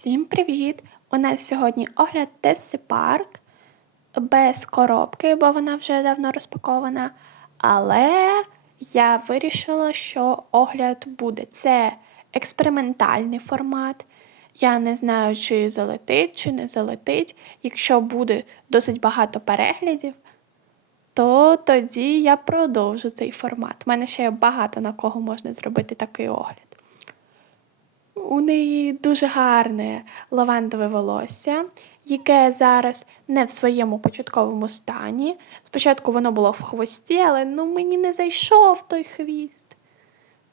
Всім привіт! У нас сьогодні огляд Тесси Парк без коробки, бо вона вже давно розпакована. Але я вирішила, що огляд буде. Це експериментальний формат. Я не знаю, чи залетить, чи не залетить. Якщо буде досить багато переглядів, то тоді я продовжу цей формат. У мене ще багато на кого можна зробити такий огляд. У неї дуже гарне лавандове волосся, яке зараз не в своєму початковому стані. Спочатку воно було в хвості, але ну, мені не зайшов той хвіст.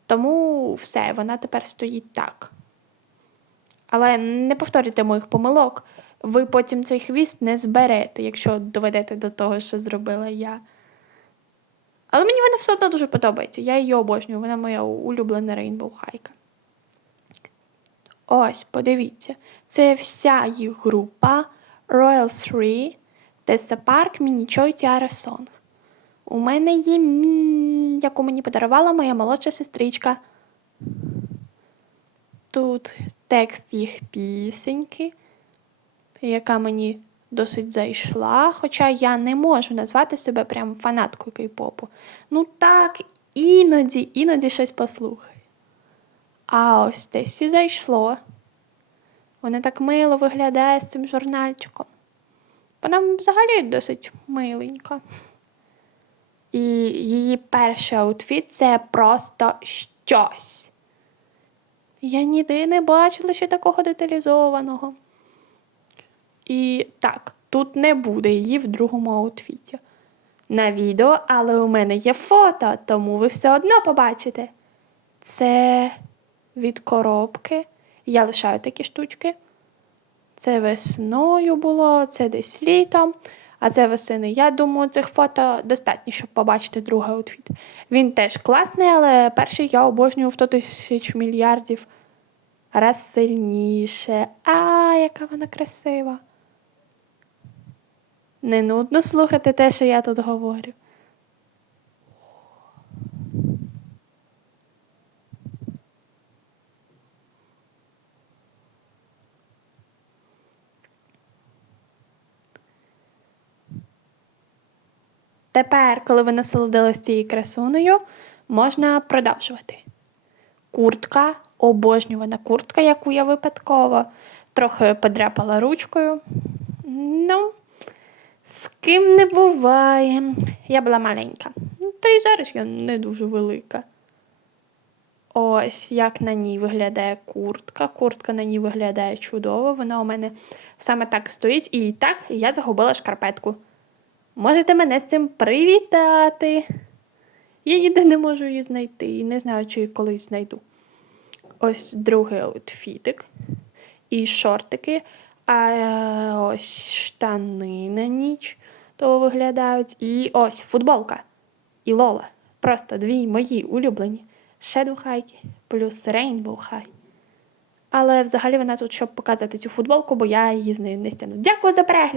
Тому все, вона тепер стоїть так. Але не повторюйте моїх помилок. Ви потім цей хвіст не зберете, якщо доведете до того, що зробила я. Але мені вона все одно дуже подобається. Я її обожнюю. Вона моя улюблена рейнбоу хайка. Ось, подивіться, це вся їх група Royal 3 Tessa Park Mini Choi Tiara Song. У мене є міні, яку мені подарувала моя молодша сестричка. Тут текст їх пісеньки, яка мені досить зайшла, хоча я не можу назвати себе прям фанаткою кей-попу. Ну так, іноді, іноді щось послухаю. А ось Тесі зайшло. Вона так мило виглядає з цим журнальчиком. Вона взагалі досить миленька. І її перший аутфіт це просто щось. Я ніде не бачила ще такого деталізованого. І так, тут не буде її в другому аутфіті. На відео, але у мене є фото, тому ви все одно побачите. Це від коробки. Я лишаю такі штучки. Це весною було, це десь літом, а це весени. Я думаю, цих фото достатньо, щоб побачити другий аутфіт. Він теж класний, але перший я обожнюю в 100 тисяч мільярдів раз сильніше. А, яка вона красива. Не нудно слухати те, що я тут говорю. Тепер, коли ви насолодились цією красунею, можна продовжувати. Куртка, обожнювана куртка, яку я випадково трохи подряпала ручкою. Ну, з ким не буває. Я була маленька. Та й зараз я не дуже велика. Ось як на ній виглядає куртка. Куртка на ній виглядає чудово. Вона у мене саме так стоїть. І так я загубила шкарпетку. Можете мене з цим привітати. Я ніде не можу її знайти і не знаю, чи її колись знайду. Ось другий аутфітик. І шортики. А ось штани на ніч то виглядають. І ось футболка. І Лола. Просто дві мої улюблені. Shadow хайки плюс Rainbow High. Але взагалі вона тут, щоб показати цю футболку, бо я її з нею не стягну. Дякую за перегляд!